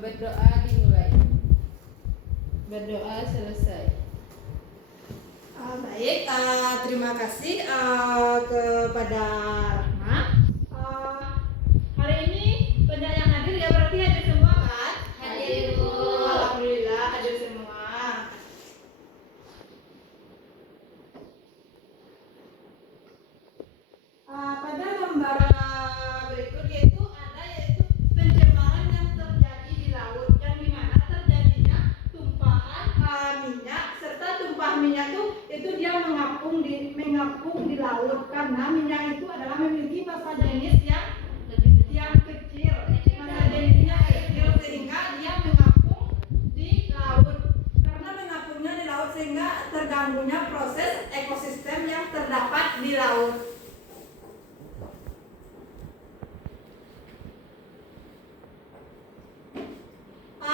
berdoa dimulai. Berdoa selesai. Baik, terima kasih kepada Rahma. Hari ini banyak yang hadir ya, berarti hadir semua kan? Hadir, Bu. Alhamdulillah hadir semua. Pada lembar berikut yaitu pencemaran yang terjadi di laut, yang dimana terjadinya tumpahan minyak, serta tumpah minyak itu dia mengapung di laut, karena minyak itu adalah memiliki massa jenis yang kecil, massa jenisnya kecil, sehingga dia mengapung di laut. Karena mengapungnya di laut sehingga terganggunya proses ekosistem yang terdapat di laut.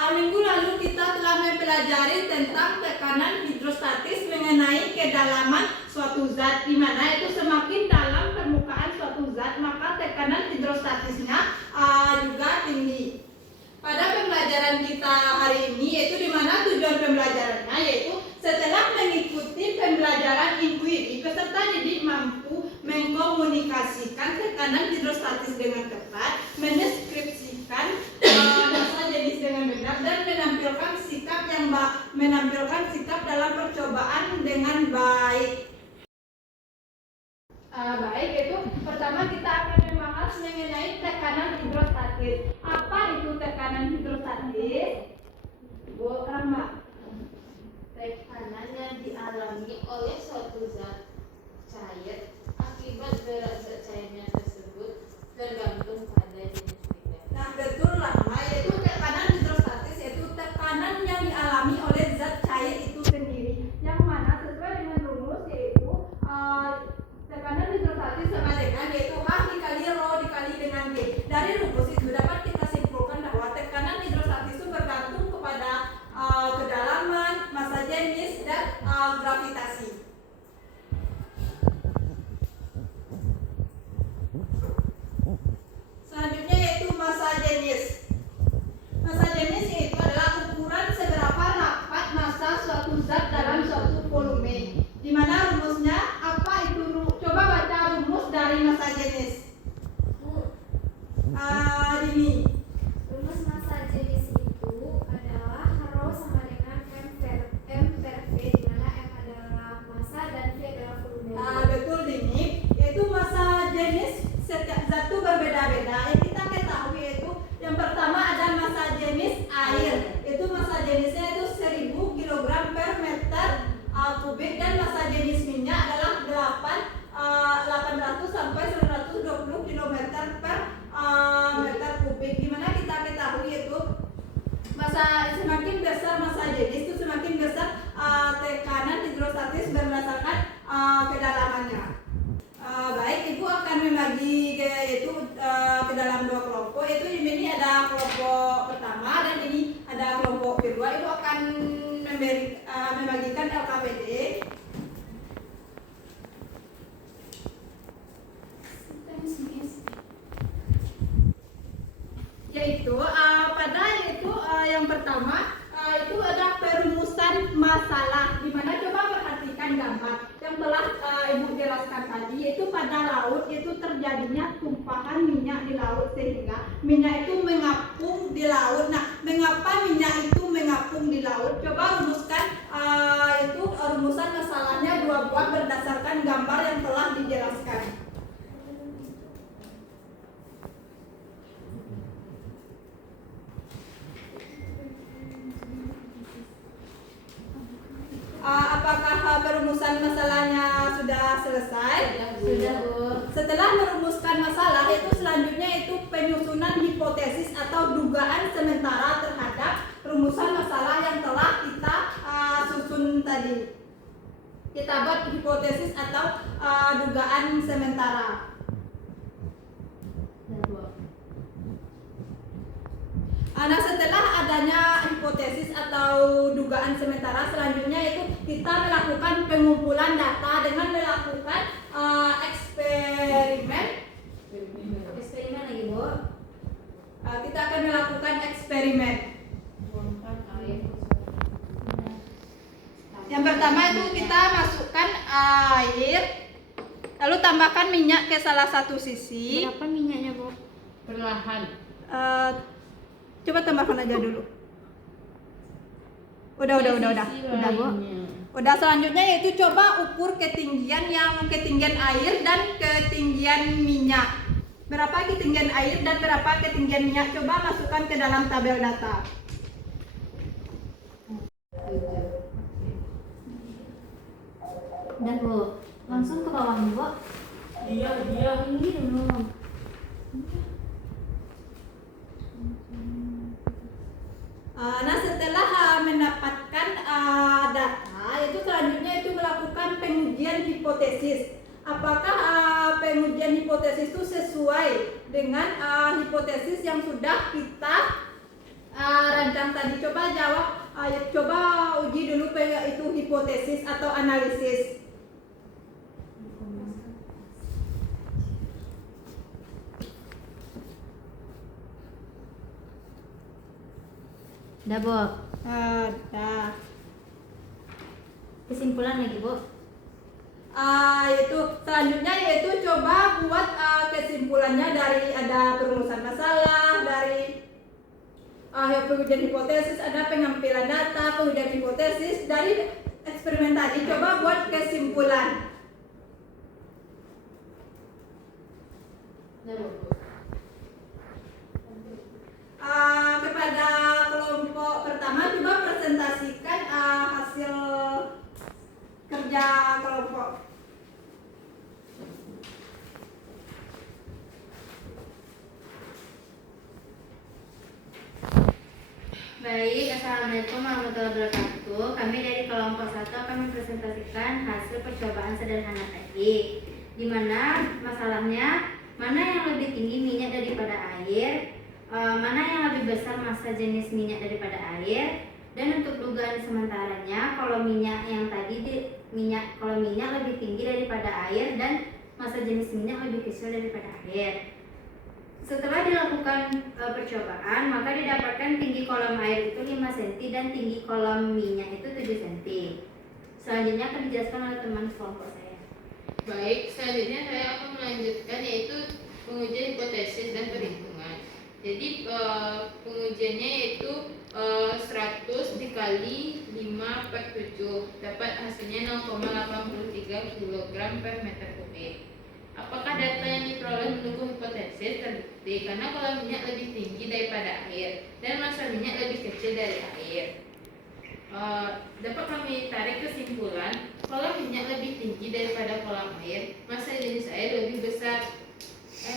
Minggu lalu kita telah mempelajari tentang tekanan hidrostatis mengenai kedalaman suatu zat, di mana itu semakin dalam permukaan suatu zat maka tekanan hidrostatisnya juga tinggi. Pada pembelajaran kita hari ini yaitu di mana tujuan pembelajarannya yaitu setelah mengikuti pembelajaran inkuiri, peserta didik mampu mengkomunikasikan tekanan hidrostatis dengan tepat, mendeskripsikan massa jenis dengan benar, dan menampilkan sikap dalam percobaan dengan baik. Baik, itu pertama kita akan membahas mengenai tekanan hidrostatis. Apa itu tekanan hidrostatis? Bu Rahma. Tekanan yang dialami oleh suatu zat cair akibat berat zat cairnya tersebut tergantung pada jenis minyak. Nah, betul Rahma, yaitu tekanan hidrostatis yaitu tekanan yang dialami oleh zat cair itu sendiri, yang mana sesuai dengan rumus yaitu tekanan hidrostatis sama dengan yaitu H dikali Rho dikali dengan G. Dari rumus itu dapat kita simpulkan bahwa tekanan hidrostatis itu bergantung kepada kedalaman, massa jenis, dan gravitasi. Selanjutnya yaitu massa jenis. Massa jenis itu adalah ukuran seberapa rapat massa suatu zat dalam suatu volume. Di mana rumusnya apa itu? Coba baca rumus dari massa jenis. Ini. Rumus massa jenis itu adalah Rho sama dengan M per V, di mana M adalah massa dan V adalah volume. Betul ini. Yaitu massa jenis setiap zat itu berbeda-beda. Yang kita ketahui itu yang pertama ada massa jenis air. Itu massa jenisnya itu 1000 kg per meter kubik, dan massa jenis minyak adalah 800 sampai 920 km per meter kubik. Dimana kita ketahui itu semakin besar massa jenis itu semakin besar tekanan hidrostatis berdasarkan kedalamannya. Baik, Ibu akan membagi yaitu ke dalam dua kelompok. Yaitu ini ada kelompok pertama dan ini ada kelompok kedua. Ibu akan membagikan LKPD. Yaitu yang pertama itu ada perumusan masalah, di mana coba perhatikan gambar yang telah Ibu jelaskan tadi, yaitu pada laut itu terjadinya tumpahan minyak di laut sehingga minyak itu mengapung di laut. Nah, mengapa minyak itu mengapung di laut? Coba rumuskan itu rumusan masalahnya dua buah berdasarkan gambar yang telah dijelaskan. Apakah perumusan masalahnya sudah selesai? Sudah, Bu. Setelah merumuskan masalah, itu selanjutnya itu penyusunan hipotesis atau dugaan sementara terhadap rumusan masalah yang telah kita susun tadi. Kita buat hipotesis atau dugaan sementara. Nah, setelah adanya hipotesis atau dugaan sementara, selanjutnya itu kita melakukan pengumpulan data dengan melakukan eksperimen lagi, Bu. Kita akan melakukan eksperimen. air. Lalu tambahkan minyak ke salah satu sisi. Berapa minyaknya, Bu? Perlahan. Coba tambahkan aja dulu. Udah. Bu. Udah, selanjutnya yaitu coba ukur ketinggian air dan ketinggian minyak. Berapa ketinggian air dan berapa ketinggian minyak? Coba masukkan ke dalam tabel data. Dan Bu, langsung ke bawah Bu. Iya. Ini dulu. Nah, setelah mendapatkan data, itu selanjutnya itu melakukan pengujian hipotesis. Apakah pengujian hipotesis itu sesuai dengan hipotesis yang sudah kita rancang tadi? Coba jawab, coba uji dulu itu hipotesis atau analisis. Udah, Bu. Ada. Kesimpulan lagi, Bu. Yaitu selanjutnya yaitu coba buat kesimpulannya dari ada perumusan masalah, dari pengujian hipotesis, ada pengambilan data, pengujian hipotesis, dari eksperimen tadi coba buat kesimpulan. Kepada kelompok pertama coba presentasikan hasil kerja kelompok. Baik, Assalamualaikum warahmatullahi wabarakatuh. Kami dari kelompok 1 akan mempresentasikan hasil percobaan sederhana tadi, di mana masalahnya mana yang lebih tinggi minyak daripada air, mana yang lebih besar massa jenis minyak daripada air, dan untuk dugaan sementaranya kalau minyak yang tadi kalau minyak lebih tinggi daripada air dan massa jenis minyak lebih kecil daripada air. Setelah dilakukan percobaan, maka didapatkan tinggi kolam air itu 5 cm dan tinggi kolam minyak itu 7 cm. Selanjutnya akan dijelaskan oleh teman kelompok saya. Baik, selanjutnya saya akan melanjutkan yaitu pengujian hipotesis dan perhitungan. Jadi pengujiannya yaitu 100 dikali 5 per 7 dapat hasilnya 0,83 kg per meter kubik. Apakah data yang diperoleh mendukung hipotesis? Terbukti karena kolam minyak lebih tinggi daripada air dan massa minyak lebih kecil dari air. Dapat kami tarik kesimpulan, kolam minyak lebih tinggi daripada kolam air, massa jenis air lebih besar.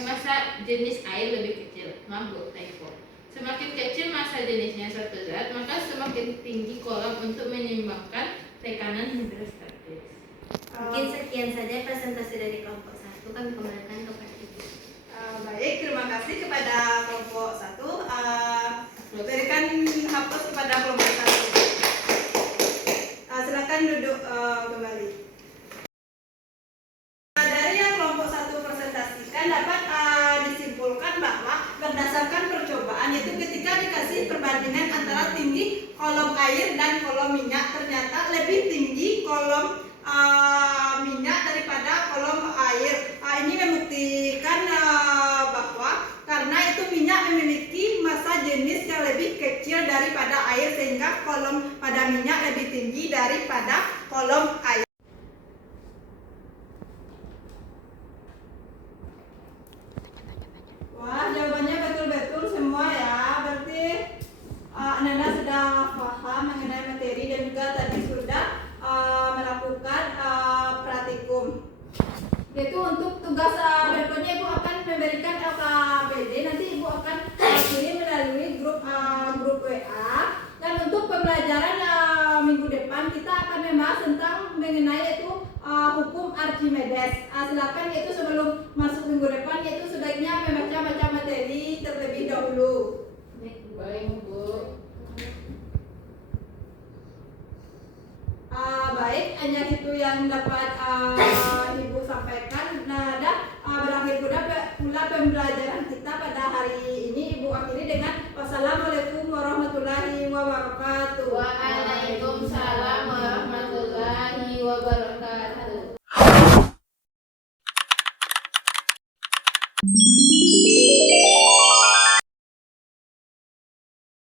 Massa jenis air lebih kecil. Maaf, typo. Semakin kecil massa jenisnya suatu zat, maka semakin tinggi kolam untuk menyeimbangkan tekanan hidrostatis. Mungkin sekian saja presentasi dari kelompok 1. Kami kembalikan kepada Ibu. Baik, terima kasih kepada kelompok 1. Berikan hapus kepada kelompok 1. Silakan duduk kembali. Dari yang kelompok 1 presentasikan dapat disimpulkan bahwa berdasarkan percobaan itu ketika dikasih perbandingan antara tinggi kolom air dan kolom minyak, ternyata lebih tinggi kolom minyak daripada kolom air. Ini membuktikan bahwa karena itu minyak memiliki massa jenis yang lebih kecil daripada air, sehingga kolom pada minyak lebih tinggi daripada kolom air. Wah, jawabannya betul-betul semua ya. Berarti Anda sudah paham mengenai materi dan juga tadi sudah melakukan praktikum. Yaitu untuk tugas berikutnya Ibu akan memberikan LKPD, nanti Ibu akan kirim melalui grup WA. Dan untuk pembelajaran minggu depan kita akan membahas tentang mengenai itu hukum Archimedes. Silakan itu sebelum masuk minggu depan itu sebaiknya membaca materi terlebih dahulu. Baik, Bu. Baik, hanya itu yang dapat Ibu sampaikan. Nah, berakhir pula pembelajaran kita pada hari ini. Ibu akhiri dengan wassalamualaikum warahmatullahi wabarakatuh.